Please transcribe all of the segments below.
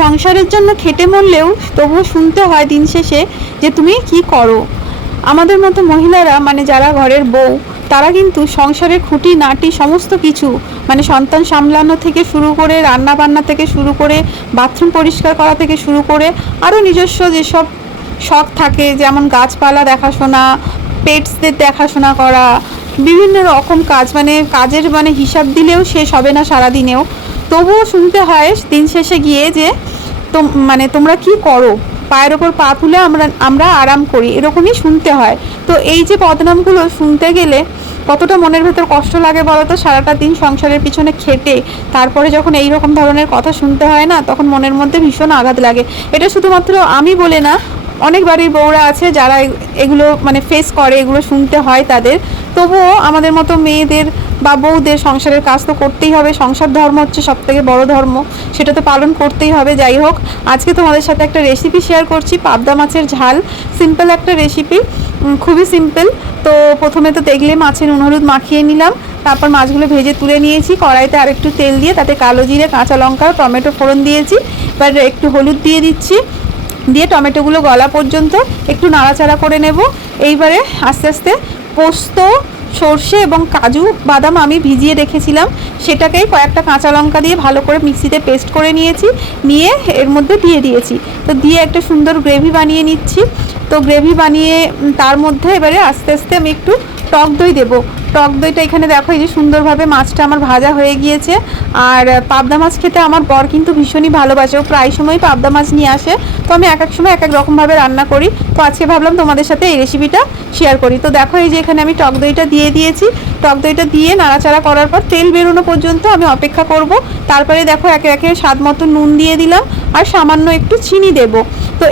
সংসারের জন্য খেটে মরলেও তবুও শুনতে হয় দিন শেষে যে তুমি কি করো। আমাদের মতো মহিলারা মানে যারা ঘরের বউ, তারা কিন্তু সংসারের খুঁটি নাটি সমস্ত কিছু মানে সন্তান সামলানো থেকে শুরু করে রান্না বান্না থেকে শুরু করে বাথরুম পরিষ্কার করা থেকে শুরু করে আরও নিজস্ব যেসব শখ থাকে, যেমন গাছপালা দেখাশোনা, পেটসদের দেখাশোনা করা, বিভিন্ন রকম কাজ, মানে কাজের মানে হিসাব দিলেও শেষ হবে না সারাদিনেও। তবুও শুনতে হয় দিন শেষে গিয়ে যে মানে তোমরা কি করো, পায়ের ওপর পা তুলে আমরা আরাম করি, এরকমই শুনতে হয়। তো এই যে বদনামগুলো শুনতে গেলে কতটা মনের ভেতর কষ্ট লাগে বলো তো। সারাটা দিন সংসারের পিছনে খেটে তারপরে যখন এই রকম ধরনের কথা শুনতে হয় না, তখন মনের মধ্যে ভীষণ আঘাত লাগে। এটা শুধুমাত্র আমি বলে না, অনেক বাড়ির বউরা আছে যারা এগুলো মানে ফেস করে, এগুলো শুনতে হয় তাদের। তবুও আমাদের মতো মেয়েদের বা বউদের সংসারের কাজ তো করতেই হবে। সংসার ধর্ম হচ্ছে সবথেকে বড় ধর্ম, সেটা তো পালন করতেই হবে। যাই হোক, আজকে তোমাদের সাথে একটা রেসিপি শেয়ার করছি, পাবদা মাছের ঝাল। সিম্পল একটা রেসিপি, খুবই সিম্পল। তো প্রথমে তো দেখলে মাছের নুন হলুদ মাখিয়ে নিলাম, তারপর মাছগুলো ভেজে তুলে নিয়েছি। কড়াইতে আরেকটু তেল দিয়ে তাতে কালো জিরে, কাঁচা লঙ্কা, টমেটো ফোড়ন দিয়েছি। এবার একটু হলুদ দিয়ে দিচ্ছি, দিয়ে টমেটোগুলো গলা পর্যন্ত একটু নাড়াচাড়া করে নেব। এইবারে আস্তে আস্তে পোস্ত, সর্ষে এবং কাজু বাদাম আমি ভিজিয়ে রেখেছিলাম, সেটাকেই কয়েকটা কাঁচা লঙ্কা দিয়ে ভালো করে মিক্সিতে পেস্ট করে নিয়েছি, নিয়ে এর মধ্যে দিয়ে দিয়েছি। তো দিয়ে একটা সুন্দর গ্রেভি বানিয়ে নিচ্ছি। তো গ্রেভি বানিয়ে তার মধ্যে এবারে আস্তে আস্তে আমি একটু টক দই দেবো। টক দইটা এখানে দেখো এই যে সুন্দরভাবে মাছটা আমার ভাজা হয়ে গিয়েছে। আর পাবদা মাছ খেতে আমার বর কিন্তু ভীষণই ভালোবাসে, ও প্রায় সময় পাবদা মাছ নিয়ে আসে। তো আমি এক এক সময় এক এক রকমভাবে রান্না করি। তো আজকে ভাবলাম তোমাদের সাথে এই রেসিপিটা শেয়ার করি। তো দেখো এই যে এখানে আমি টক দইটা দিয়ে দিয়েছি। টক দইটা দিয়ে নাড়াচাড়া করার পর তেল বেরোনো পর্যন্ত আমি অপেক্ষা করব। তারপরে দেখো একে একে স্বাদ মতো নুন দিয়ে দিলাম আর সামান্য একটু চিনি দেব। তো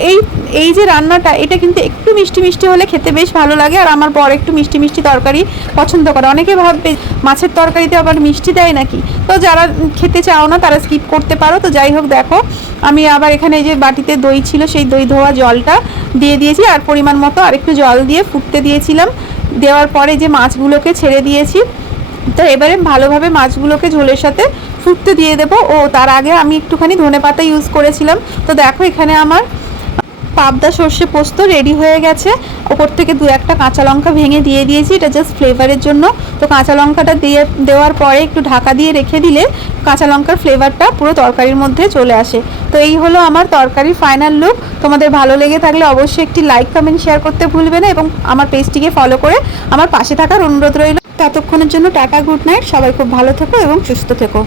এই যে রান্নাটা, এটা কিন্তু একটু মিষ্টি মিষ্টি হলে খেতে বেশ ভালো লাগে। আর আমার বর একটু মিষ্টি মিষ্টি তরকারি পছন্দ করে। অনেকে ভাববে মাছের তরকারিতে আবার মিষ্টি দেয় নাকি, তো যারা খেতে চাও না তারা স্কিপ করতে পারো। তো যাই হোক, দেখো আমি আবার এখানে এই যে বাটিতে দই ছিল, সেই দই ধোয়া জলটা দিয়ে দিয়েছি আর পরিমাণ মতো আরেকটু জল দিয়ে ফুটতে দিয়েছিলাম। দেওয়ার পরে যে মাছগুলোকে ছেড়ে দিয়েছি। তো এবারে ভালোভাবে মাছগুলোকে ঝোলের সাথে ফুটতে দিয়ে দেবো। ও তার আগে আমি একটুখানি ধনেপাতা ইউজ করেছিলাম। তো দেখো এখানে আমার পাবদা সর্ষে পোস্ত রেডি হয়ে গেছে। ওপর থেকে দু একটা কাঁচা লঙ্কা ভেঙে দিয়ে দিয়েছি, এটা জাস্ট ফ্লেভারের জন্য। তো কাঁচা লঙ্কাটা দেওয়ার পরে একটু ঢাকা দিয়ে রেখে দিলে কাঁচা লঙ্কার ফ্লেভারটা পুরো তরকারির মধ্যে চলে আসে। তো এই হলো আমার তরকারির ফাইনাল লুক। তোমাদের ভালো লেগে থাকলে অবশ্যই একটি লাইক, কমেন্ট, শেয়ার করতে ভুলবে না এবং আমার পেজটিকে ফলো করে আমার পাশে থাকার অনুরোধ রইল। ততক্ষণের জন্য টাটা, গুড নাইট। সবাই খুব ভালো থেকো এবং সুস্থ থেকো।